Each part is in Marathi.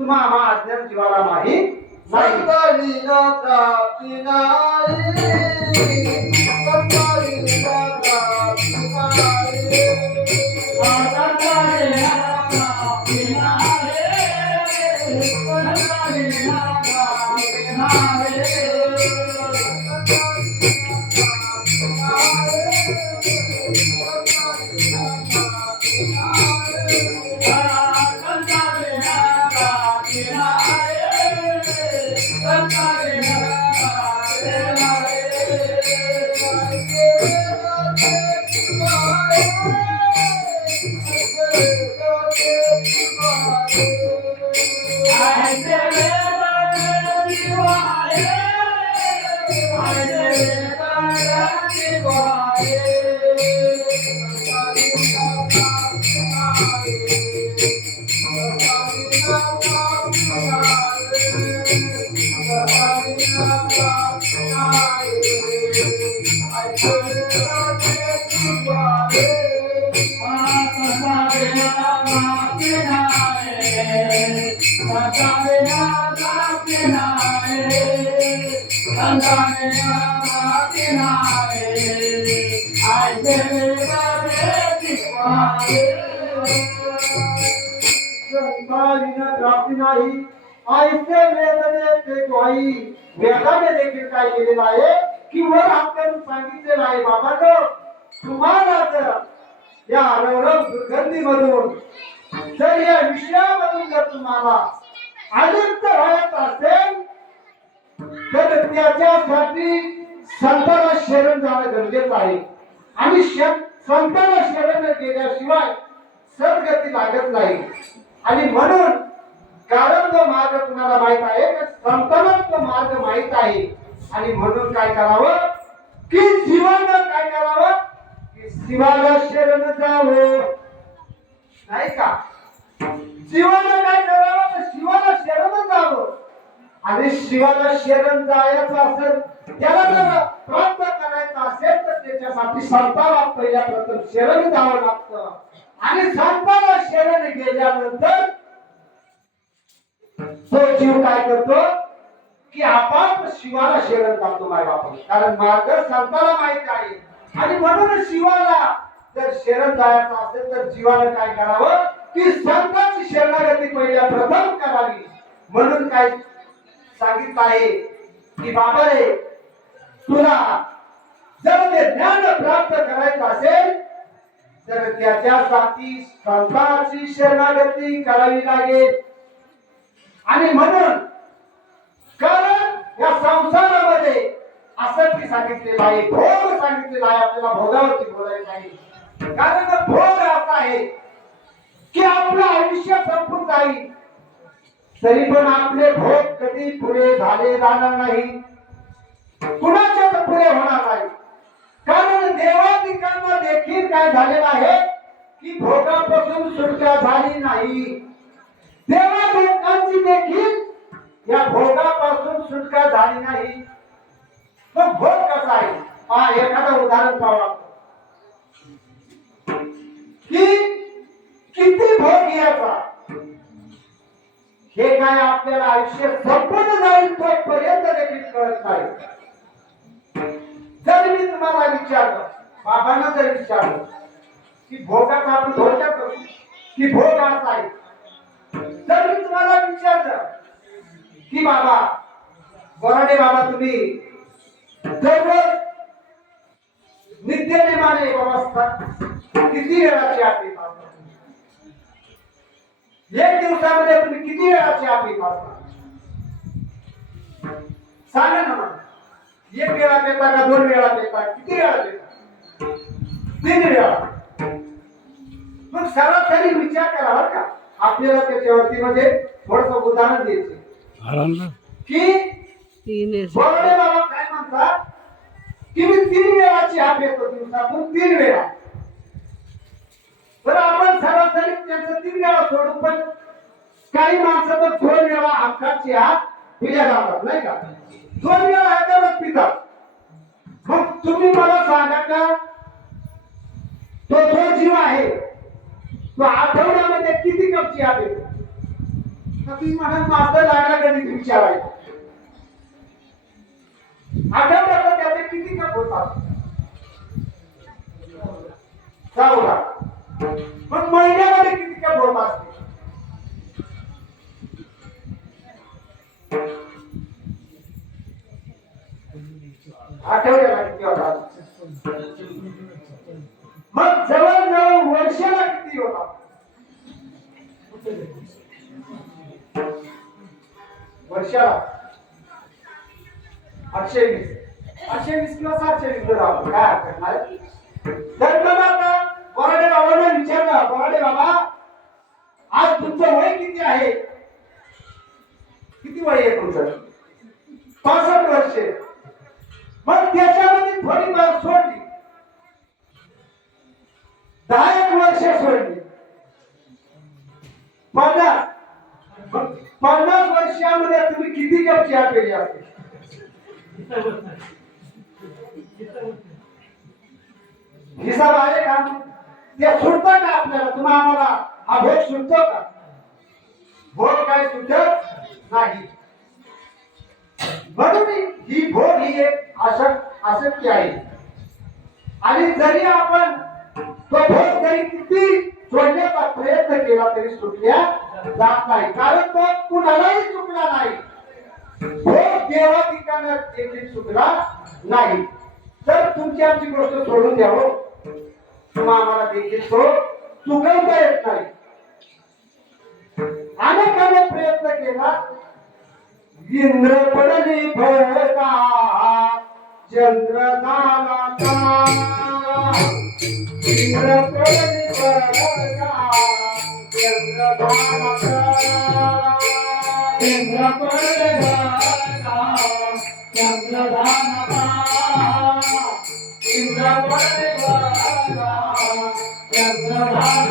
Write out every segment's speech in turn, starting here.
तुम्हा अज्ञान जीवाला माहीत नाही. प्राप्ती नाही ऐसे वेदने ते गोई वेदाने देखील काय केलेलं आहे की वर आपल्याला सांगितलेलं आहे बाबांनो तुम्हाला जर या रौरव दुर्गंधीमधून जर या विषयामधून जर तुम्हाला आलिप्त व्हायचं असेल तर त्याच्यासाठी संताला शरण जाणं गरजेचं आहे आणि संताला शरण गेल्याशिवाय सद्गती लागत नाही. आणि म्हणून कारण तो मार्ग कुणाला माहित आहे संतांना तो मार्ग माहित आहे आणि म्हणून काय करावं की जीवानं काय करावं की शिवाला शरण जावं नाही का. जीवानं काय करावं तर शिवाला शरण जावं आणि शिवाला शरण जायचं असेल त्याला जर प्राप्त करायचं असेल तर त्याच्यासाठी संताला पहिल्या प्रथम शरण जावं लागतं आणि संताला शरण गेल्यानंतर तो जीव काय करतो की आपाप शिवाला शरण जातो माय बाप कारण मार्ग संताला माहित आहे. आणि म्हणून शिवाला जर शरण जायचं असेल तर जीवाला काय करावं की संताची शरणागती पहिल्या प्रथम करावी. म्हणून काय सांगितलं आहे की बाबा रे तुला जर ते ज्ञान प्राप्त करायचं असेल तर त्याच्यासाठी संताची शरणागती करावी लागेल. आणि म्हणून कारण या संसारामध्ये असं की सांगितलेलं आहे भोग सांगितलेला आहे आपल्याला भोगावरती बोलायचं आहे. कारण भोग असा आहे की आपलं आयुष्य संपून जाईल तरी पण आपले भोग कधी पुरे झाले जाणार नाही कुणाच्याच पुरे होणार नाही. कारण देवादिकांना देखील काय झालेलं आहे की भोगापासून सुटका झाली नाही. देवादिकांची देखील या भोगापासून सुटका झाली नाही. तो भोग कसा आहे एखादं उदाहरण पाहू की किती भोग घ्यायचा हे काय आपल्याला आयुष्य संपूर्ण जाईल तोपर्यंत देखील कळत नाही. जर मी तुम्हाला विचारलं बाबांना जर विचारलं की भोगाचा आपण थोडक्यात करू की भोग असा आहे जर मी तुम्हाला विचारलं की बाबा बोराडे बाबा तुम्ही दररोज नित्यनेमाने बाबा किती वेळा चहा पिता एक दिवसामध्ये तुम्ही किती वेळा चहा पिता सांगा ना मला. एक वेळा पिता का दोन वेळा पिता किती वेळा पिता 3 वेळा. मग सरासरी विचार करा बरं का आपल्याला त्याच्यावरती म्हणजे थोडस उदाहरण द्यायचे की बोराडे बाबा काय म्हणतात की मी 3 वेळा चहा पितो दिवसातून 3 वेळा. तर आपण सरासरी त्यांचं 3 वेळा सोडून पण काही माणसं तर 2 वेळा अख्खा चहा पिल्या जातात नाही का 2 वेळा हातावर पितात. मग तुम्ही मला सांगा का तो जो जीव आहे तो आठवड्यामध्ये किती कप चहा पितो तर तुम्ही म्हणाल मास्तर लागला कधी विचारायचं आठवड्याला त्याचे किती कप होतात 14 मग महिन्यामध्ये किती कप होत असते आठवड्याला किती होतात मग जवळजवळ वर्षाला किती होतात वर्षाला 820 किंवा 720 जर आपण काय हरकत नाही तर मग आता बराडे बाबांना विचारला बराडे बाबा आज तुमचं वय किती आहे किती वय आहे तुमचं 65 वर्षे मग त्याच्यामध्ये थोडी बार सोडली 10 वर्ष सोडली 50 वर्षामध्ये तुम्ही किती कप चहा पिली असते हिसाब आहे का ते सुटत का आपल्याला तुम्हा आम्हाला हा भोग सुटतो का भोग काय सुटत नाही म्हणून ही भोग ही एक आसक्ती आहे आणि जरी आपण तो भोग जरी किती सोडण्याचा प्रयत्न केला तरी सुटल्या जात नाही कारण तो कुणालाही चुकला नाही भोग देवा ठिकाणी देखील चुकला नाही तर तुमची आमची गोष्ट सोडून द्यावं तुम्हा आम्हाला देखील तो चुकवता येत नाही अनेकाने प्रयत्न केला इंद्र पडली भरता चंद्र झाला इंद्र पडली भरता चंद्र झाला इंद्र पडली भरता चंद्र झाला इंद्र पडली भरता चंद्र झाला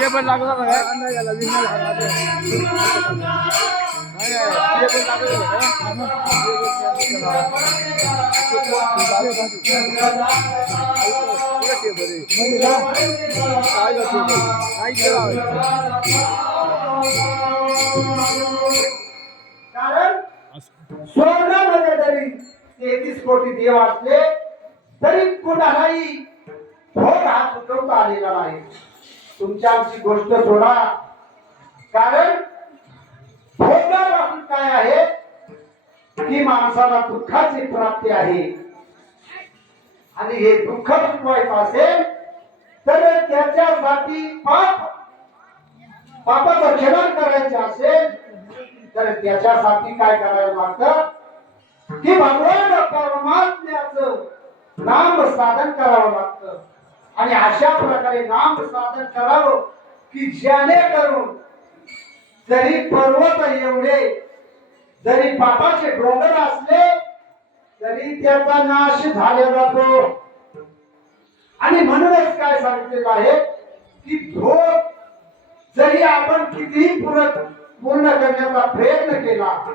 ये पण लागला काय नाही याला विना लागला नाही ये पण लागला कारण स्वर्गामध्ये जरी 33 कोटी देव असले तरी कुणालाही भोग हा चुकवता आलेला नाही तुमच्या आमची गोष्ट सोडा कारण भोगापासून काय आहे की माणसाला दुःखाची प्राप्ती आहे आणि हे दुःख चुकवायचं असेल तर त्याच्यासाठी पापाचं क्षमन करायचं असेल तर त्याच्यासाठी काय करायला लागतं की भगवान परमात्म्याचं नाम साधन करावं लागतं आणि अशा प्रकारे नाम साधन करावं की जेणेकरून जरी पर्वत एवढे जरी पापाचे डोंगर असले तरी त्याचा नाश झाला जातो आणि म्हणूनच काय सांगितलेलं आहे की भोग जरी आपण कितीही पूर्ण करण्याचा प्रयत्न केला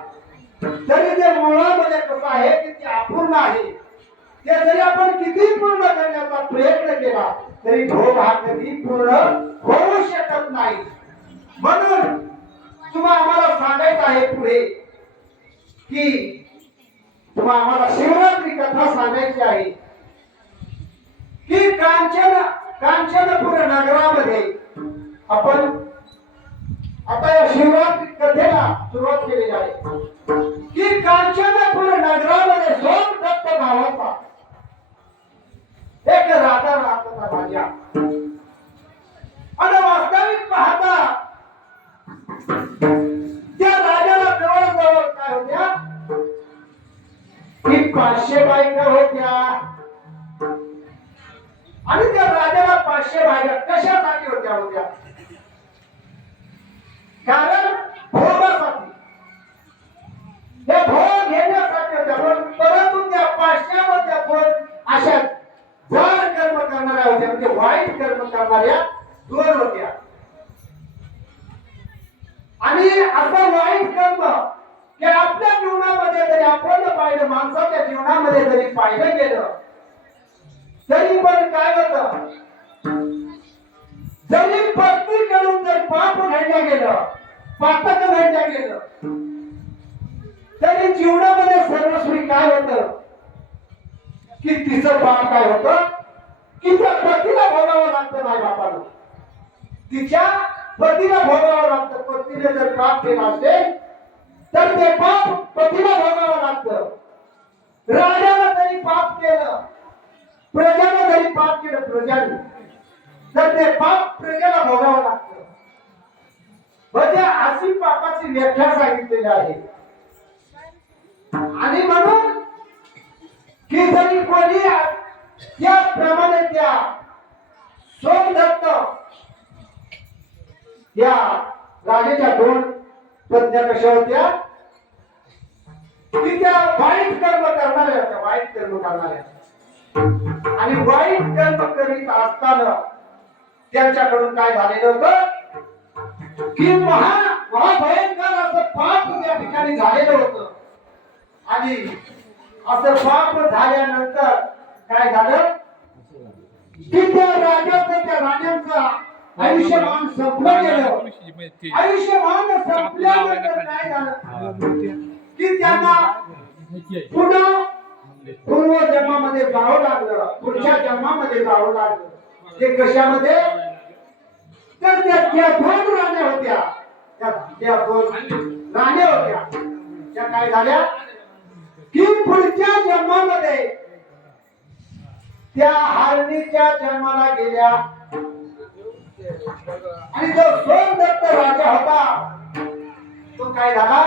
तरी ते मुळामध्ये कसं आहे की ते अपूर्ण आहे ते जरी आपण किती पूर्ण करण्याचा प्रयत्न केला तरी भोग हा कधी पूर्ण होऊ शकत नाही म्हणून तुम्हाला आम्हाला सांगायचं आहे पुढे की तुम्हाला आम्हाला शिवरात्री कथा सांगायची आहे की कांचनपूर नगरामध्ये आपण आता या शिवरात्री कथेला सुरुवात केलेली आहे की कांचनपूर नगरामध्ये सोमदत्त नावाचा एक राजा राहत होता राजा आणि वास्तविक पाहता त्या राजाला जवळजवळ काय होत्या की 500 बायका होत्या आणि त्या राजाला 500 बायका कशासाठी होत्या कारण भोगासाठी असं वाईट कर्म की आपल्या जीवनामध्ये जरी आपण पाहिलं, माणसाच्या जीवनामध्ये जरी पाहिलं गेलं तरी पण काय होतं, जरी पत्नीकडून जर पाप घडलं गेलं, पातक घडलं गेलं, तरी जीवनामध्ये सर्वस्वी काय होतं की तिचं पाप काय होतं की त्या पतीला भोगावं लागतं. नाही बापाला तिच्या पतीला भोगावं लागतं. पतीने जर पाप केलं असेल तर ते पाप पतीला भोगावं लागतं. राजानं जरी पाप केलं, प्रजानं जरी पाप केलं, प्रजाने तर ते पाप प्रजेला भोगावं लागतं. म्हणजे अशी पापाची व्याख्या सांगितलेली आहे. आणि म्हणून की जरी कोणी त्याप्रमाणे त्या सोमदत्त या राजाच्या दोन पत्न्या कशा होत्या की त्या वाईट कर्म करणाऱ्या होत्या, वाईट कर्म करणाऱ्या. आणि वाईट कर्म करीत असताना त्यांच्याकडून काय झालेलं होतं की महाभयंकर असं पाप त्या ठिकाणी झालेलं होतं. आणि असं पाप झाल्यानंतर काय झालं की त्या राजाचं, त्या राजांचं आयुष्यमान संपलं गेलं. आयुष्यमान संपल्यानंतर काय झालं की त्यांना पुन्हा पूर्व जन्मामध्ये जावं लागलं, पुढच्या जन्मामध्ये जावं लागलं. ते कशामध्ये, तर त्या दोन राण्या होत्या, त्या दोन राण्या होत्या त्या काय झाल्या की पुढच्या जन्मामध्ये त्या हरणीच्या जन्माला गेल्या. आणि जो सोमदत्त राजा होता तो काय झाला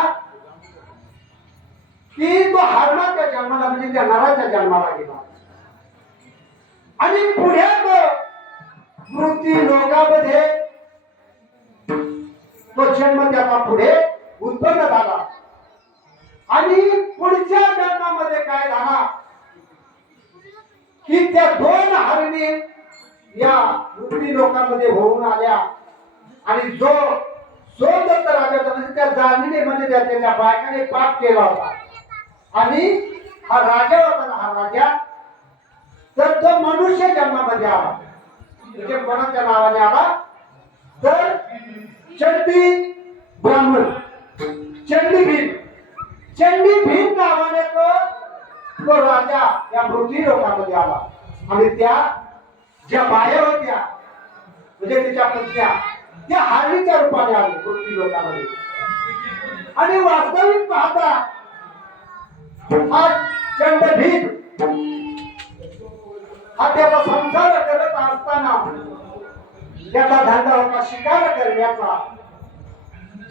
की तो हरणाच्या जन्माला म्हणजे त्या नराच्या जन्माला गेला. आणि पुढे मृत्यू लोकामध्ये तो जन्म त्याचा पुढे उत्पन्न झाला. आणि पुढच्या जन्मामध्ये काय झाला की त्या दोन हरणी या मृत्यू लोकांमध्ये होऊन आल्या. आणि जो सोमदत्त राजा म्हणजे त्या जाणीने त्याच्या बायकाने पाप केला होता. आणि हा राजा होता ना, हा राजा तर तो मनुष्य जन्मामध्ये आला. म्हणजे कोणाच्या नावाने आला तर चंडी ब्राह्मण, चंडी भीम, चंडी भीम नावाने तो राजा या मृत्यू लोकांमध्ये आला. आणि त्या ज्या बाया होत्या म्हणजे तिच्या पत्न्या त्या हरणीच्या रूपाने आले मृत्यू लोकांमध्ये. आणि वास्तविक पाहता हा चंड भीम हा त्याचा संसार करत असताना त्याचा धंदा होता शिकार करण्याचा.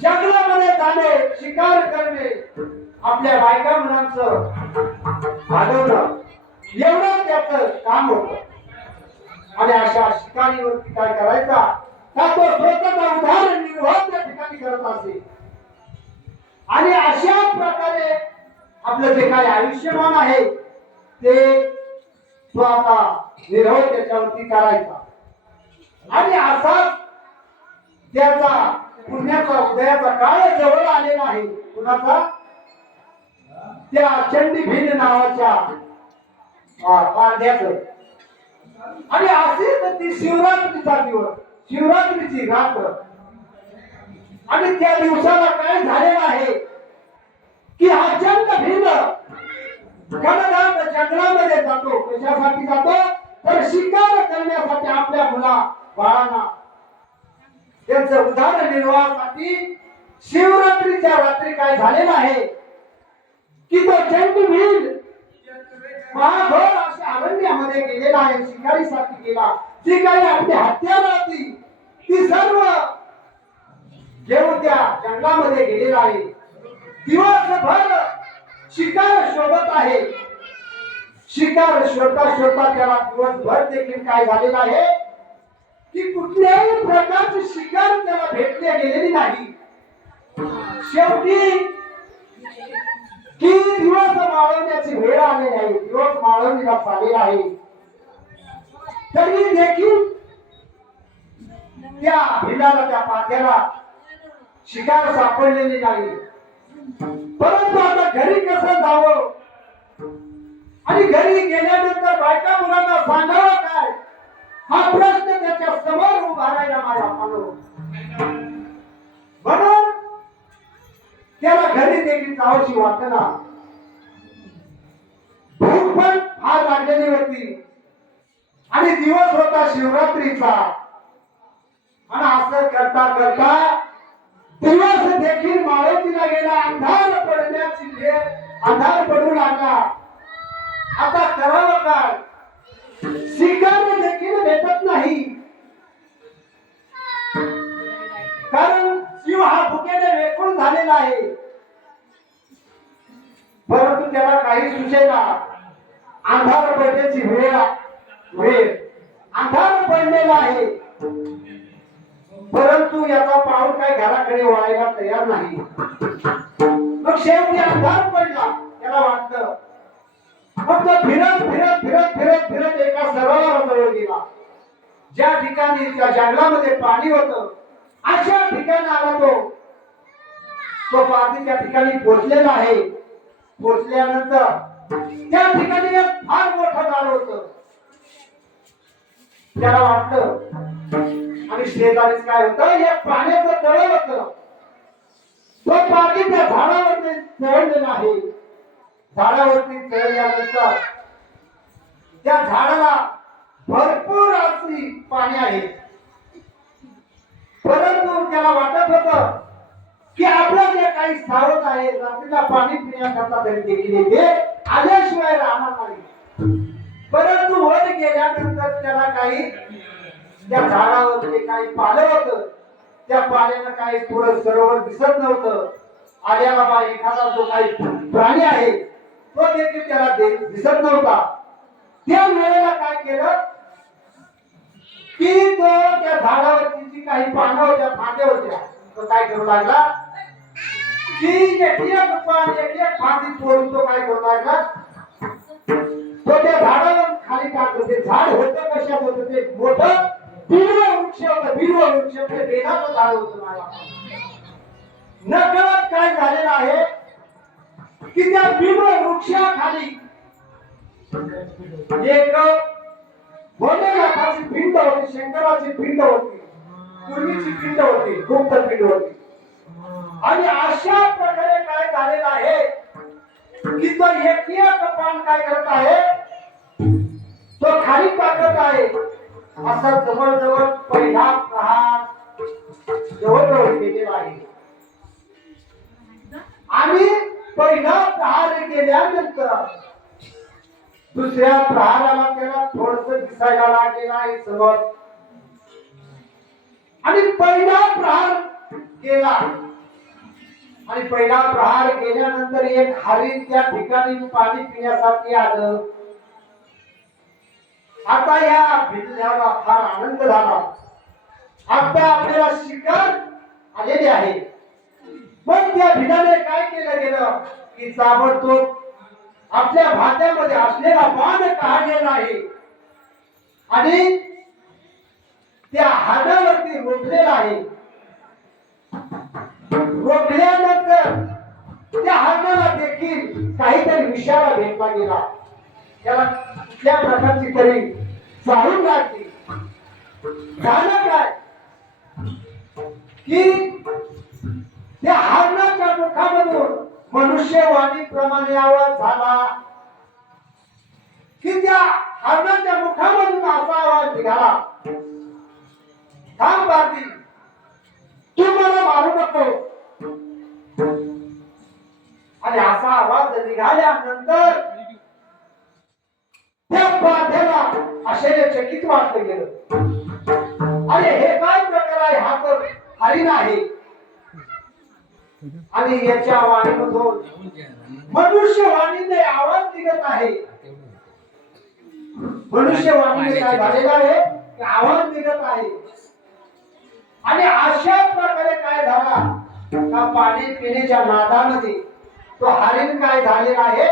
जंगलामध्ये जाणे, शिकार करणे, आपल्या बायका मुलांचं भागवणं एवढं त्याचं काम होतं. आणि अशा शिकारीवरती काय करायचा का तो स्वतःचा उदाहरणनिर्वाह त्या ठिकाणी करत असे. आणि अशा प्रकारे आपलं जे काही आयुष्यमान आहे ते तो आता निर्वाह त्याच्यावरती करायचा. आणि असा त्याचा पुण्याचा उदयाचा काळ जवळ आलेला आहे. कुणाचा, त्या चंडी भीम नावाच्या पारध्याचं. आणि असेच ती शिवरात्रीचा दिवस, शिवरात्रीची रात्र. आणि त्या दिवसाला काय झालेलं आहे की हा चंड भीम घनदाट जंगलामध्ये जातो. कशासाठी जातो तर शिकार करण्यासाठी. आपल्या मुला बाळांना त्यांचं उदरनिर्वाहासाठी शिवरात्रीच्या रात्री काय झालेलं आहे की तो चंडी भीम महाभर अशा अरण्यामध्ये गेलेला आहे. शिकारीसाठी गेला. जी काही आपली हत्यार होती ती सर्व घेऊन त्या जंगलामध्ये गेलेला आहे. दिवसभर शिकार शोधत आहे. शिकार शोधता शोधता त्याला दिवसभर देखील काय झालेला आहे की कुठल्याही प्रकारची शिकार त्याला भेटली गेलेली नाही. शेवटी की दिवस माळवण्याची वेळ आलेली आहे. दिवस माळवणीला चाललेला आहे. तरी देखील त्या भिलाला, त्या पाठ्याला शिकार सापडलेली नाही. परंतु आता घरी कसं जावं आणि घरी गेल्यानंतर बायका मुलांना सांगावं काय, हा प्रश्न त्याच्या समोर उभा राहिला माझ्या मानव. म्हणून त्याला घरी देखील जावंशी वाटना. भूक पण फार लागलेली होती आणि दिवस होता शिवरात्रीचा. आणि असं करता करता दिवस देखील माळतीला गेला. अंधार पडण्याची वेळ, अंधार पडू लागला. आता करावं काय, शिकार देखील भेटत नाही. कारण जीव हा भुकेने वेकुळ झालेला आहे. परंतु त्याला काही सुचेना. अंधार पडण्याची वेळ अंधार पडलेला आहे. परंतु याचा पाऊल काय घराकडे वळायला तयार नाही. मग शेवटी अंधार पडला. त्याला वाटलं, मग तो फिरत फिरत फिरत फिरत फिरत एका सरोवराजवळ गेला. ज्या ठिकाणी त्या जंगलामध्ये पाणी होतं अशा ठिकाणी आला तो पाणी त्या ठिकाणी पोचलेला आहे. पोचल्यानंतर त्या ठिकाणी एक फार मोठं झाड होतं. त्याला वाटलं, आणि शेजारीच काय होतं, एक पाण्याचं तळ होतं. तो पाणी त्या झाडावरती चढलेला आहे. झाडावरती चढल्यानंतर त्या झाडाला भरपूर अशी पाणी आहे. परंतु त्याला वाटत होतं की आपलं जे काही सावध आहे, रात्रीला पाणी पिण्याकरता तरी देखील येते, आल्याशिवाय राहणार नाही. परंतु वर गेल्यानंतर त्याला काही त्या झाडावर जे काही पालं होतं त्या पाल्यानं काही पुढं सरोवर दिसत नव्हतं. आल्याला बा एखादा जो काही प्राणी आहे तो देखील त्याला दिसत नव्हता. त्या वेळेला काय केलं की तो त्या झाडावरची जी काही पानं होत्या, फांद्या होत्या, तो काय करू लागला की एक फांदी तोडून तो काय करू लागला, तो त्या झाडावर खाली टाकलं. ते झाड होतं कशात होतं, ते मोठं बिल्व वृक्ष होतं. बिल्व वृक्ष ते बेलाचं झाड होतं. माझ्या नकळत काय झालेलं आहे की त्या बिल्व वृक्षाखाली एक भोलेनाथाची पिंड होती, शंकराची पिंड होती, पूर्वीची पिंड होती, गुप्त पिंड होती. आणि अशा प्रकारे काय झालेलं आहे की तो एक पान काय करत आहे, तो खाली टाकत आहे. असा जवळजवळ पहिला प्रहार जवळजवळ केलेला आहे. आणि पहिला प्रहार केल्यानंतर दुसऱ्या प्रहाराला त्याला थोडस दिसायला लागलेला आहे समोर. आणि पहिला प्रहार केला आणि पहिला प्रहार केल्यानंतर एक हरिण त्या ठिकाणी पाणी पिण्यासाठी आलं. आता या भिल्ल्याला फार आनंद झाला. आता आपल्याला शिकार आलेली आहे. मग त्या भिलाने काय केलं गेलं की ताबडतोब आपल्या भात्यामध्ये असलेला बाण काढलेला आहे आणि त्या हाडावरती रोखलेला आहे. रोखल्यानंतर त्या हाडाला देखील काहीतरी विषाला भेटला गेला. त्याला कुठल्या प्रकारची तरी चालून लागली. झालं काय की त्या हरणाच्या मुखामधून मनुष्यवाणी प्रमाणे आवाज झाला की त्या हरणाच्या मुखामधून असा आवाज निघाला, थांब बाती, तू मला मारू नको. आणि असा आवाज निघाल्यानंतर त्या बाध्याला आश्चर्यचकित वाटलं गेलं. अरे हे काय प्रकार आहे, हा तर हरिण आहे. आणि याच्या वाणीमधून मनुष्यवाणीने आवाज निघत आहे. मनुष्यवाणीने काय झालेलं आहे की आवाज निघत आहे. आणि अशा प्रकारे काय झाला का पाणी पिण्याच्या नादामध्ये तो हरिण काय झालेला आहे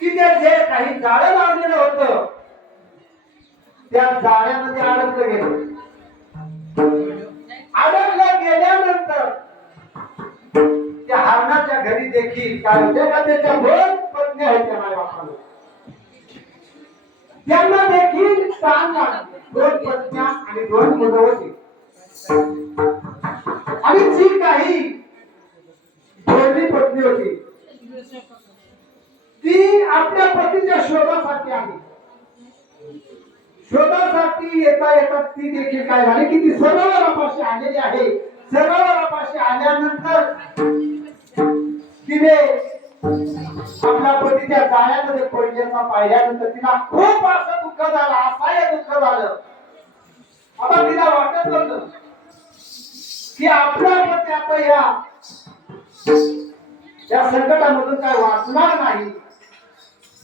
की त्या जे काही जाळं लावलेलं होतं त्या जाळ्यामध्ये अडकलं गेलं. अडकलं गेल्यानंतर देखील काय होते का त्याच्या दोन पत्नी आहेत त्या मायबापाला. त्यांना देखील ताण लागली. दोन पत्न्या आणि दोन मुलं होती. आणि जी काही थोरली पत्नी होती ती आपल्या पतीच्या शोधासाठी आली. शोधासाठी येता येता ती देखील काय झाली की ती सरोवरापाशी आलेली आहे. सरोवरापाशी आल्यानंतर तिने आपल्या पतीच्या जाळ्यामध्ये पडल्याचा पाहिल्यानंतर तिला खूप असं दुःख झालं, असहाय्य दुःख झालं. आता तिला वाटत होतं की आपला पती आता या संकटामधून काय वाचणार नाही,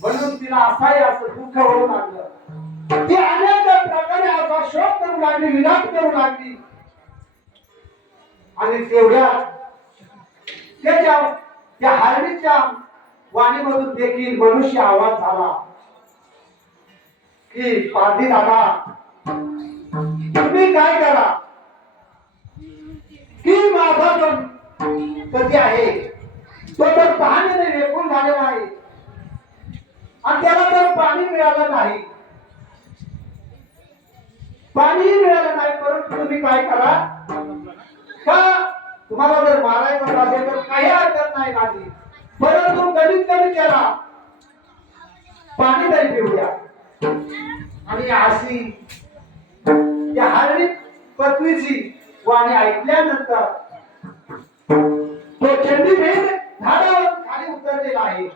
म्हणून तिला असहाय्य असं दुःख होऊ लागलं. ती अनेक प्रकारे असा शोध करू लागली, विलाप करू लागली. आणि तेवढ्या त्या हरणीच्या वाणीमधून देखील मनुष्य आवाज झाला की पारधी दादा तुम्ही काय करा की माझा जो पती आहे तो तर पाण्याने वेपून झालेला आहे आणि त्याला तर पाणी मिळालं नाही, पाणीही मिळालं नाही. परंतु तुम्ही काय करा का तुम्हाला जर मारायचं असेल तर काही हरकत नाही माझी, परंतु कमीत कमी त्याला पाणी तरी पिऊ द्या. आणि अशी त्या हरणी पत्नीची वाणी ऐकल्यानंतर तो चंडीभेद झाडावर खाली उतरलेला आहे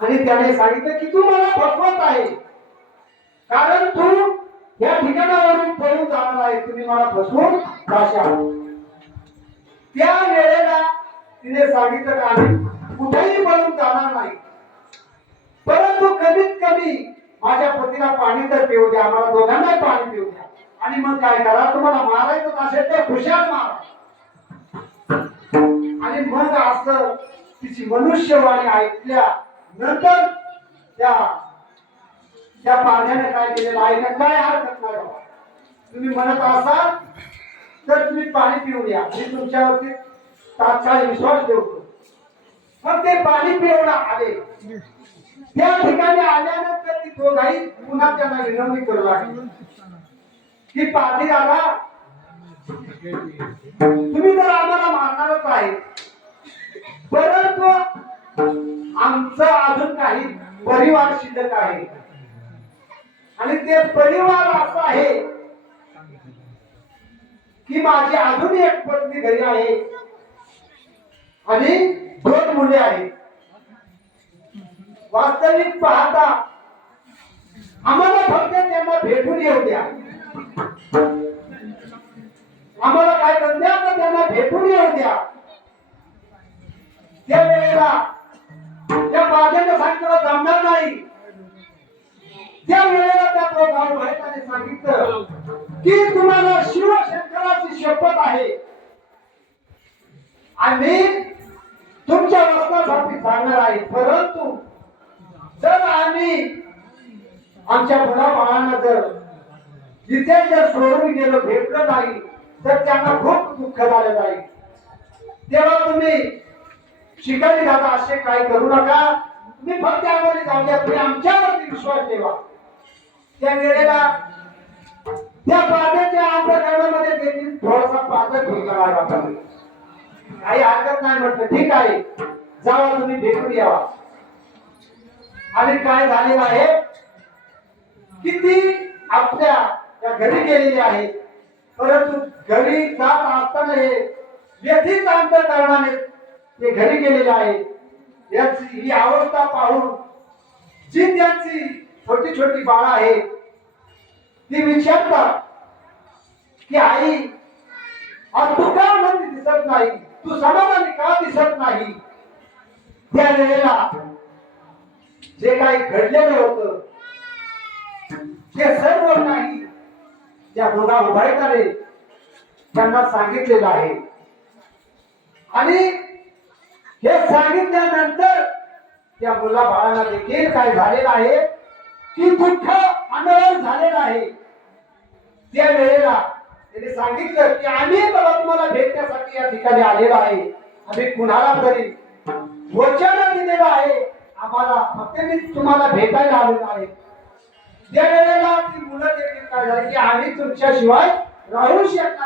आणि त्याने सांगितलं की तू मला फसवत आहे, कारण तू या ठिकाणावरून पळून जाणार आहे, तुम्ही मला फसवून जाशाल. त्या वेळेला तिने सांगितलं का आम्ही कुठेही पळून जाणार नाही, परंतु कमीत कमी माझ्या पतीला पाणी तर पिऊ द्या, आम्हाला दोघांना पाणी पिऊ द्या. आणि मग काय करा, तुम्हाला मारायचं असेल तर खुशाल मारा. आणि मग असं तिची मनुष्यवाणी ऐकल्या नंतर त्या पाण्याने काय केलेलं आहे का काय हरकत नाही बाबा, तुम्ही म्हणत असाल तर तुम्ही पाणी पिऊन या, मी तुमच्यावरती तात्काळ विश्वास ठेवतो. मग ते पाणी पिऊन आले. त्या ठिकाणी आल्यानंतर ती दोघाही पुन्हा त्यांना विनंती करू लागली की पाणी दादा तुम्ही तर आम्हाला मारणारच आहे, परंतु आमचं अजून काही परिवार शिल्लक आहे आणि ते परिवार असं आहे की माझी अजून एक पत्नी घरी आहे आणि दोन मुले आहेत. वास्तविक पाहता आम्हाला फक्त त्यांना भेटून येऊ द्या, आम्हाला काय करद्या तर त्यांना भेटून येऊ द्या. त्या वेळेला त्या बाजाने सांगितलं जमणार नाही. त्या वेळेला त्या भाऊ भाईने सांगितलं की तुम्हाला शिवशंकराची शपथ आहे, आम्ही तुमच्या वस्त्रासाठी सांगणार आहे, परंतु जर आम्ही आमच्या मुलाबाळांना जर इथे जर सोडून गेलो, भेटलं नाही तर त्यांना खूप दुःख झालं जाईल. तेव्हा तुम्ही शिकारी दादा असे काय करू नका, तुम्ही फक्त आम्हाला जाऊ द्या, तुम्ही आमच्यावरती विश्वास ठेवा. त्या वेळेला त्या पाण्याच्या अंतःकरणामध्ये देखील थोडासा पातळ ठेवला आहे. काही हरकत नाही म्हटलं, ठीक आहे जावा तुम्ही भेटून यावा. आणि काय झालेलं आहे की ती आपल्या त्या घरी गेलेली आहे, परंतु घरी जात असताना हे व्यथित अंतःकरणाने ते घरी गेलेले आहे. याची ही अवस्था पाहून जी त्यांची छोटी छोटी बाळं आहे ती विचारतात की आई आज तू का म्हणजे दिसत नाही, तू समाधानी का दिसत नाही. त्या वेळेला जे काही घडलेलं होतं ते सर्व काही त्या दोघा उभायताने त्यांना सांगितलेलं आहे. आणि हे सांगितल्यानंतर त्या मुला बाळाला देखील काय झालेलं आहे की दुःख अनुभव झालेला आहे. त्या वेळेला त्याने सांगितलं की आम्ही बाबा तुम्हाला भेटण्यासाठी या ठिकाणी आलेलो आहे, आम्ही कुणाला तरी वचन दिलेलं आहे, आम्हाला फक्त मी तुम्हाला भेटायला आलेलो आहे. ज्या वेळेला ती मुलं देखील काय झाली की आम्ही तुमच्याशिवाय राहू शकणार